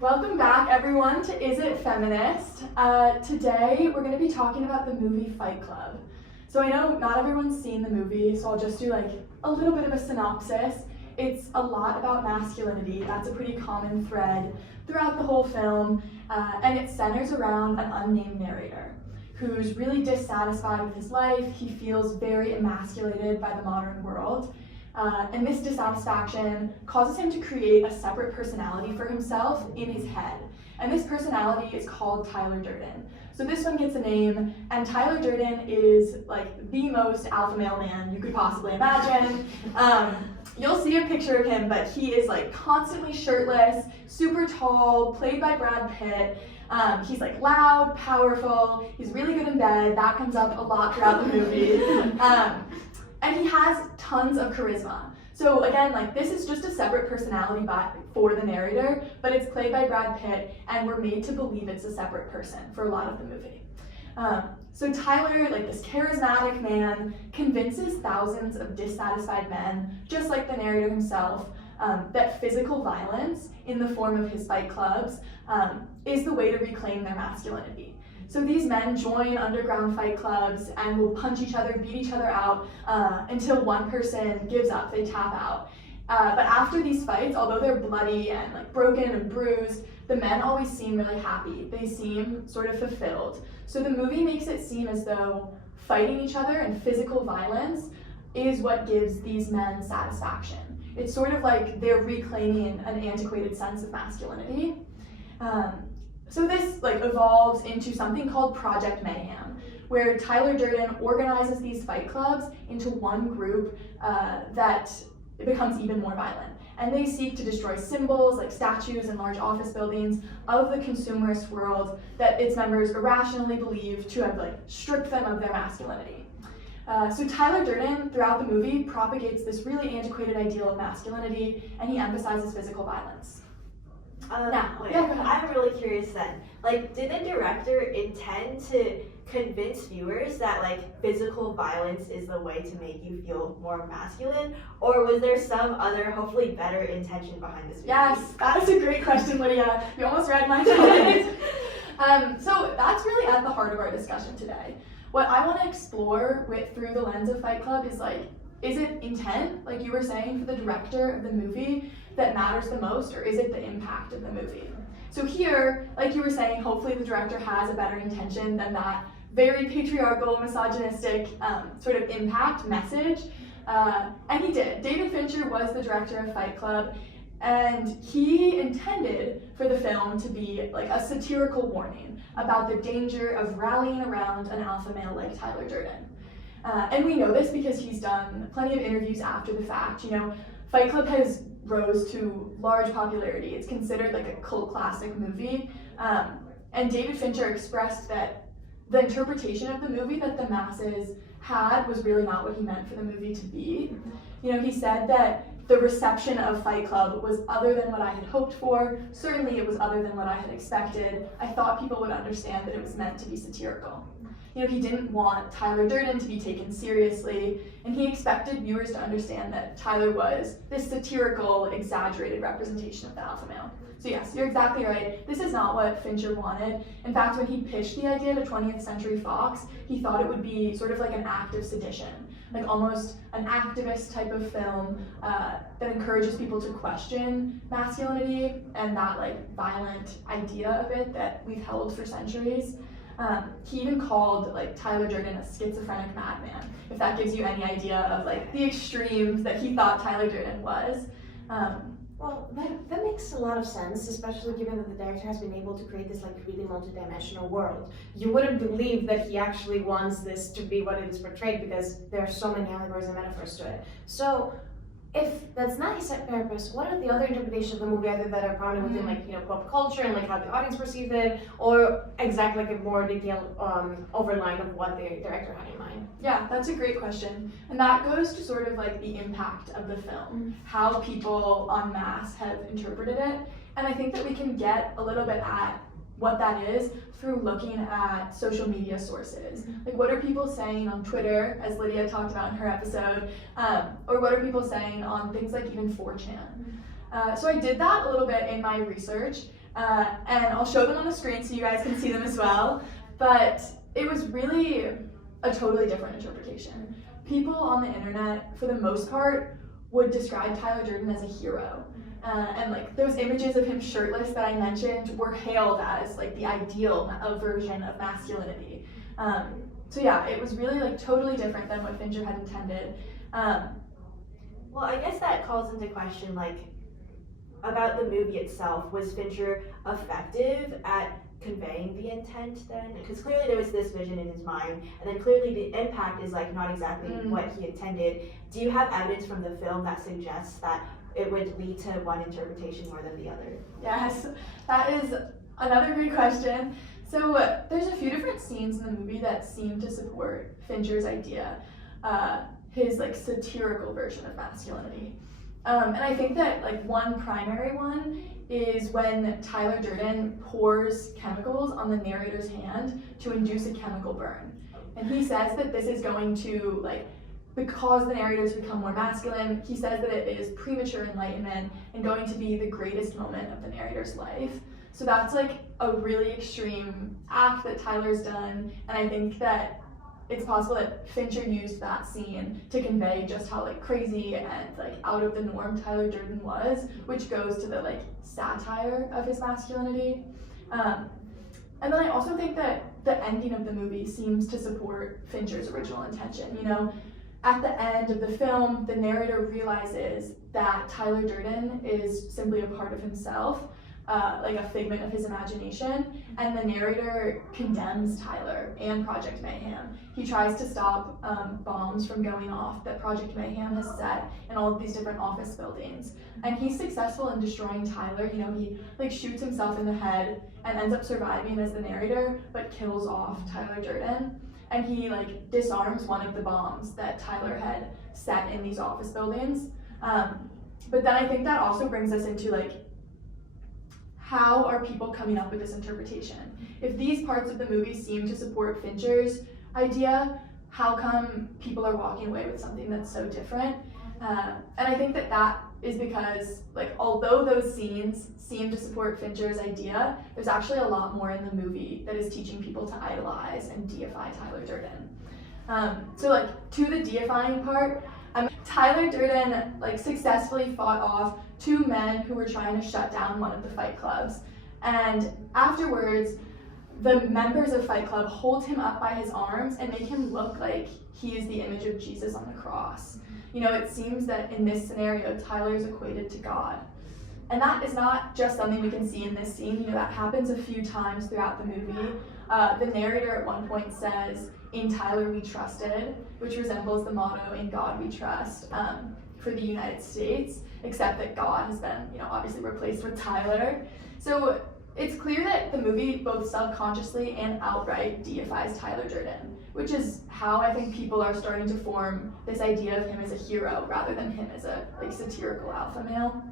Welcome back, everyone, to Is It Feminist? Today, we're going to be talking about the movie Fight Club. So I know not everyone's seen the movie, so I'll just do a little bit of a synopsis. It's a lot about masculinity. That's a pretty common thread throughout the whole film, and it centers around an unnamed narrator who's really dissatisfied with his life. He feels very emasculated by the modern world. And this dissatisfaction causes him to create a separate personality for himself in his head. And this personality is called Tyler Durden. So this one gets a name, and Tyler Durden is the most alpha male man you could possibly imagine. You'll see a picture of him, but he is constantly shirtless, super tall, played by Brad Pitt. He's loud, powerful, he's really good in bed. That comes up a lot throughout the movie. And he has tons of charisma. So again, this is just a separate personality for the narrator, but it's played by Brad Pitt, and we're made to believe it's a separate person for a lot of the movie. So Tyler, this charismatic man, convinces thousands of dissatisfied men, just like the narrator himself, that physical violence in the form of his fight clubs is the way to reclaim their masculinity. So these men join underground fight clubs and will punch each other, beat each other out until one person gives up, they tap out. But after these fights, although they're bloody and broken and bruised, the men always seem really happy. They seem sort of fulfilled. So the movie makes it seem as though fighting each other and physical violence is what gives these men satisfaction. It's sort of like they're reclaiming an antiquated sense of masculinity. So this evolves into something called Project Mayhem, where Tyler Durden organizes these fight clubs into one group that becomes even more violent. And they seek to destroy symbols like statues and large office buildings of the consumerist world that its members irrationally believe to have stripped them of their masculinity. So Tyler Durden, throughout the movie, propagates this really antiquated ideal of masculinity, and he emphasizes physical violence. I'm really curious then. Did the director intend to convince viewers that physical violence is the way to make you feel more masculine, or was there some other, hopefully better intention behind this movie? Yes, that is a great question, Lydia. You almost read my mind. So that's really at the heart of our discussion today. What I want to explore through the lens of Fight Club is it intent, like you were saying, for the director of the movie that matters the most, or is it the impact of the movie? So here, like you were saying, hopefully the director has a better intention than that very patriarchal, misogynistic sort of impact message, and he did. David Fincher was the director of Fight Club, and he intended for the film to be a satirical warning about the danger of rallying around an alpha male like Tyler Durden. And we know this because he's done plenty of interviews after the fact. Fight Club has rose to large popularity. It's considered a cult classic movie. And David Fincher expressed that the interpretation of the movie that the masses had was really not what he meant for the movie to be. He said that the reception of Fight Club was other than what I had hoped for. Certainly it was other than what I had expected. I thought people would understand that it was meant to be satirical. He didn't want Tyler Durden to be taken seriously, and he expected viewers to understand that Tyler was this satirical, exaggerated representation of the alpha male. So yes, you're exactly right. This is not what Fincher wanted. In fact, when he pitched the idea to 20th Century Fox, he thought it would be sort of an act of sedition, almost an activist type of film that encourages people to question masculinity and that violent idea of it that we've held for centuries. He even called Tyler Durden a schizophrenic madman, if that gives you any idea of the extremes that he thought Tyler Durden was. Well, that makes a lot of sense, especially given that the director has been able to create this really multidimensional world. You wouldn't believe that he actually wants this to be what it is portrayed, because there are so many allegories and metaphors to it. So if that's not his purpose, what are the other interpretations of the movie either that are prominent within pop culture and how the audience perceived it, or exactly a more detailed overline of what the director had in mind? Yeah, that's a great question. And that goes to sort of the impact of the film, how people en masse have interpreted it. And I think that we can get a little bit at what that is through looking at social media sources. What are people saying on Twitter, as Lydia talked about in her episode, or what are people saying on things even 4chan? So I did that a little bit in my research, and I'll show them on the screen so you guys can see them as well. But it was really a totally different interpretation. People on the internet, for the most part, would describe Tyler Durden as a hero. And like those images of him shirtless that I mentioned were hailed as like the ideal version of masculinity. So yeah, it was really like totally different than what Fincher had intended. Well, I guess that calls into question like about the movie itself. Was Fincher effective at conveying the intent then? Because clearly there was this vision in his mind, and then clearly the impact is like not exactly what he intended. Do you have evidence from the film that suggests that it would lead to one interpretation more than the other? Yes, that is another great question. So there's a few different scenes in the movie that seem to support Fincher's idea, his like satirical version of masculinity. And I think that like one primary one is when Tyler Durden pours chemicals on the narrator's hand to induce a chemical burn. And he says that this is going to like, because the narrators become more masculine, he says that it is premature enlightenment and going to be the greatest moment of the narrator's life. So that's like a really extreme act that Tyler's done, and I think that it's possible that Fincher used that scene to convey just how like crazy and like out of the norm Tyler Durden was, which goes to the like satire of his masculinity. And then I also think that the ending of the movie seems to support Fincher's original intention. You know, at the end of the film, the narrator realizes that Tyler Durden is simply a part of himself, like a figment of his imagination, and the narrator condemns Tyler and Project Mayhem. He tries to stop bombs from going off that Project Mayhem has set in all of these different office buildings, and he's successful in destroying Tyler. You know, he like shoots himself in the head and ends up surviving as the narrator, but kills off Tyler Durden. And he like disarms one of the bombs that Tyler had set in these office buildings. But then I think that also brings us into like, how are people coming up with this interpretation? If these parts of the movie seem to support Fincher's idea, how come people are walking away with something that's so different? And I think that that is because, like, although those scenes seem to support Fincher's idea, there's actually a lot more in the movie that is teaching people to idolize and deify Tyler Durden. So, like, to the deifying part, Tyler Durden, like, successfully fought off two men who were trying to shut down one of the fight clubs. And afterwards, the members of Fight Club hold him up by his arms and make him look like he is the image of Jesus on the cross. You know, it seems that in this scenario, Tyler is equated to God. And that is not just something we can see in this scene. You know, that happens a few times throughout the movie. The narrator at one point says, "In Tyler we trusted," which resembles the motto, "In God we trust," for the United States, except that God has been, you know, obviously replaced with Tyler. So it's clear that the movie both subconsciously and outright deifies Tyler Durden, which is how I think people are starting to form this idea of him as a hero rather than him as a like satirical alpha male.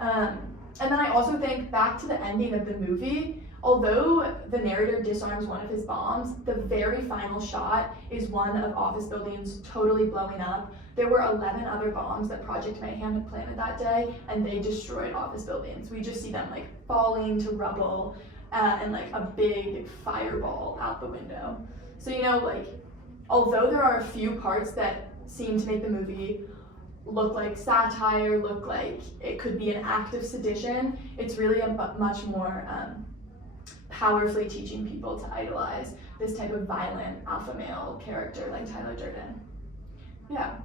And then I also think back to the ending of the movie, although the narrator disarms one of his bombs, the very final shot is one of office buildings totally blowing up. There were 11 other bombs that Project Mayhem had planted that day, and they destroyed office buildings. We just see them like falling to rubble and like a big fireball out the window. So, you know, like, although there are a few parts that seem to make the movie look like satire, look like it could be an act of sedition, it's really a much more powerfully teaching people to idolize this type of violent alpha male character like Tyler Durden. Yeah.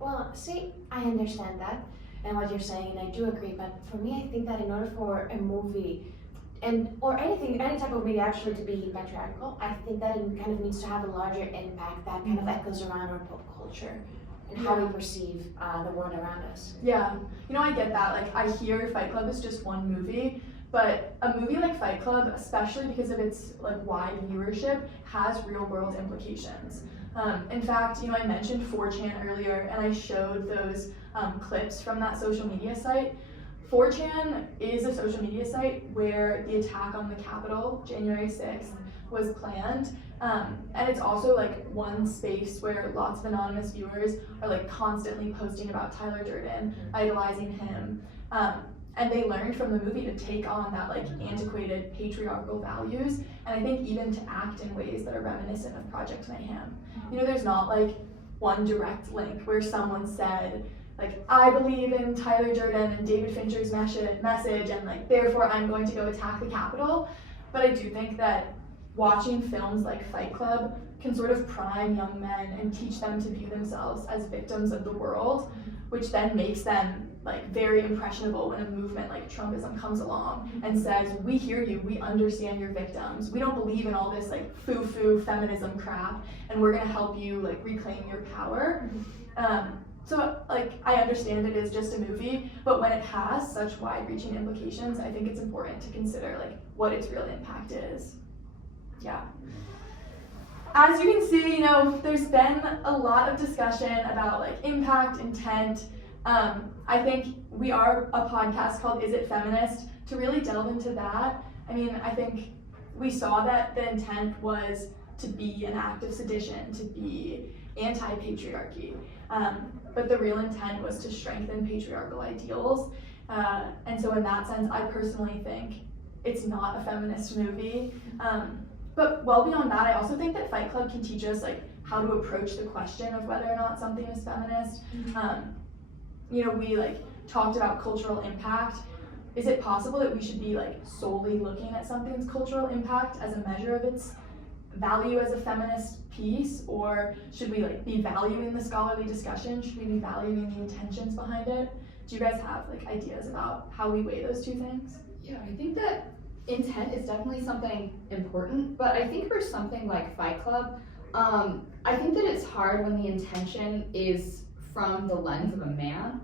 Well, see, I understand that and what you're saying, and I do agree, but for me, I think that in order for a movie or anything, any type of media actually to be patriarchal, I think that it kind of needs to have a larger impact that kind of echoes around our pop culture and how we perceive the world around us. Yeah, you know, I get that. Like, I hear Fight Club is just one movie, but a movie like Fight Club, especially because of its like wide viewership, has real world implications. In fact, you know, I mentioned 4chan earlier, and I showed those clips from that social media site. 4chan is a social media site where the attack on the Capitol, January 6th, was planned. And it's also like one space where lots of anonymous viewers are like constantly posting about Tyler Durden, idolizing him. and they learned from the movie to take on that like antiquated patriarchal values, and I think even to act in ways that are reminiscent of Project Mayhem. You know, there's not like one direct link where someone said, like, I believe in Tyler Durden and David Fincher's message, and like therefore I'm going to go attack the Capitol. But I do think that watching films like Fight Club can sort of prime young men and teach them to view themselves as victims of the world, which then makes them like very impressionable when a movement like Trumpism comes along and says, we hear you, we understand your victims, we don't believe in all this like foo-foo feminism crap, and we're gonna help you like reclaim your power. So like I understand it is just a movie, but when it has such wide-reaching implications, I think it's important to consider like what its real impact is. Yeah. As you can see, you know, there's been a lot of discussion about like impact, intent. I think we are a podcast called Is It Feminist? To really delve into that. I mean, I think we saw that the intent was to be an act of sedition, to be anti-patriarchy. But the real intent was to strengthen patriarchal ideals. And so in that sense, I personally think it's not a feminist movie. But well beyond that, I also think that Fight Club can teach us like how to approach the question of whether or not something is feminist. You know, we like talked about cultural impact. Is it possible that we should be like solely looking at something's cultural impact as a measure of its value as a feminist piece, or should we like be valuing the scholarly discussion? Should we be valuing the intentions behind it? Do you guys have like ideas about how we weigh those two things? Yeah, I think that intent is definitely something important, but I think for something like Fight Club, I think that it's hard when the intention is from the lens of a man.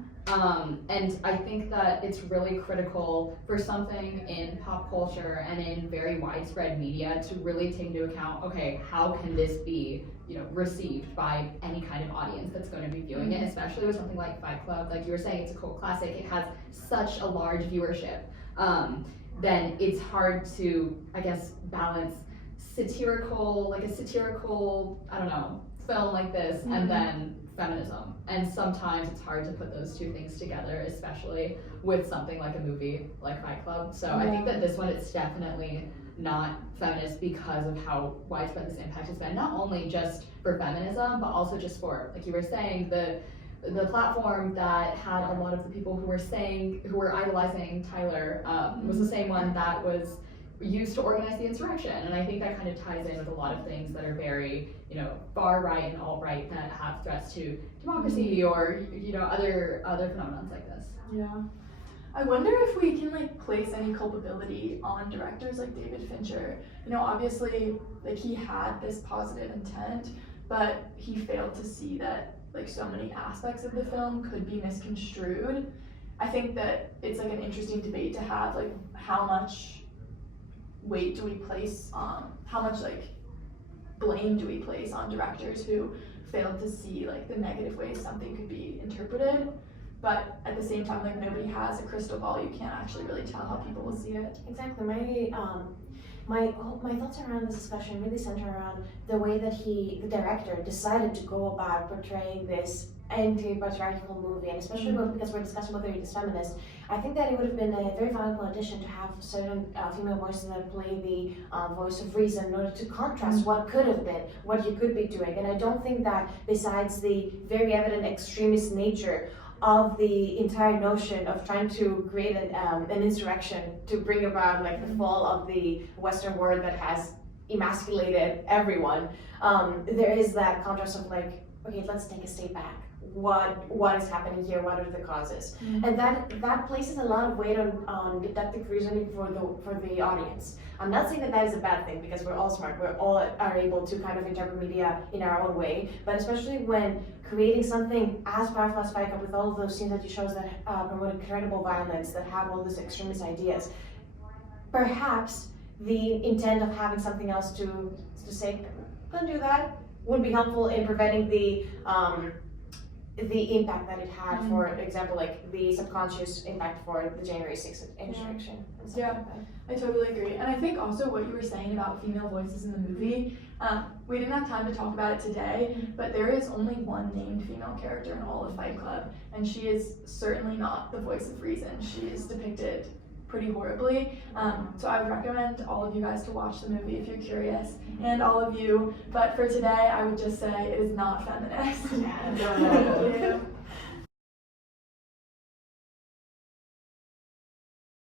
And I think that it's really critical for something in pop culture and in very widespread media to really take into account, okay, how can this be, you know, received by any kind of audience that's going to be viewing it, especially with something like Fight Club. Like you were saying, it's a cult classic, it has such a large viewership. Then it's hard to, I guess, balance satirical, I don't know, film like this, and then feminism. And sometimes it's hard to put those two things together, especially with something like a movie like Fight Club. So I think that this one, it's definitely not feminist because of how widespread this impact has been, not only just for feminism, but also just for, like you were saying, the platform that had a lot of the people who were idolizing Tyler was the same one that was used to organize the insurrection. And I think that kind of ties in with a lot of things that are very, you know, far right and alt right that have threats to democracy or, you know, other phenomenons like this. Yeah. I wonder if we can like place any culpability on directors like David Fincher. You know, obviously like he had this positive intent, but he failed to see that like so many aspects of the film could be misconstrued. I think that it's like an interesting debate to have, like how much weight do we place on, how much like blame do we place on directors who failed to see like the negative ways something could be interpreted. But at the same time, like nobody has a crystal ball, you can't actually really tell how people will see it. Exactly. My thoughts around this discussion really center around the way that the director, decided to go about portraying this anti-patriarchal movie, and especially because we're discussing whether it is feminist. I think that it would have been a very valuable addition to have certain female voices that play the voice of reason in order to contrast what could have been, what you could be doing. And I don't think that besides the very evident extremist nature of the entire notion of trying to create an insurrection to bring about like the fall of the Western world that has emasculated everyone, there is that contrast of like, okay, let's take a step back. What is happening here? What are the causes? And that places a lot of weight on deductive reasoning for the audience. I'm not saying that is a bad thing, because we're all smart. We're all are able to kind of interpret media in our own way. But especially when creating something as powerful as Fight Club, with all of those scenes that you shows that promote incredible violence, that have all these extremist ideas, perhaps the intent of having something else to say, don't do that, would be helpful in preventing the impact that it had, for example, like the subconscious impact for the January 6th insurrection. Yeah, I totally agree. And I think also what you were saying about female voices in the movie, we didn't have time to talk about it today, but there is only one named female character in all of Fight Club, and she is certainly not the voice of reason. She is depicted pretty horribly. So I would recommend all of you guys to watch the movie if you're curious, and all of you. But for today, I would just say it is not feminist. Yeah. Thank you.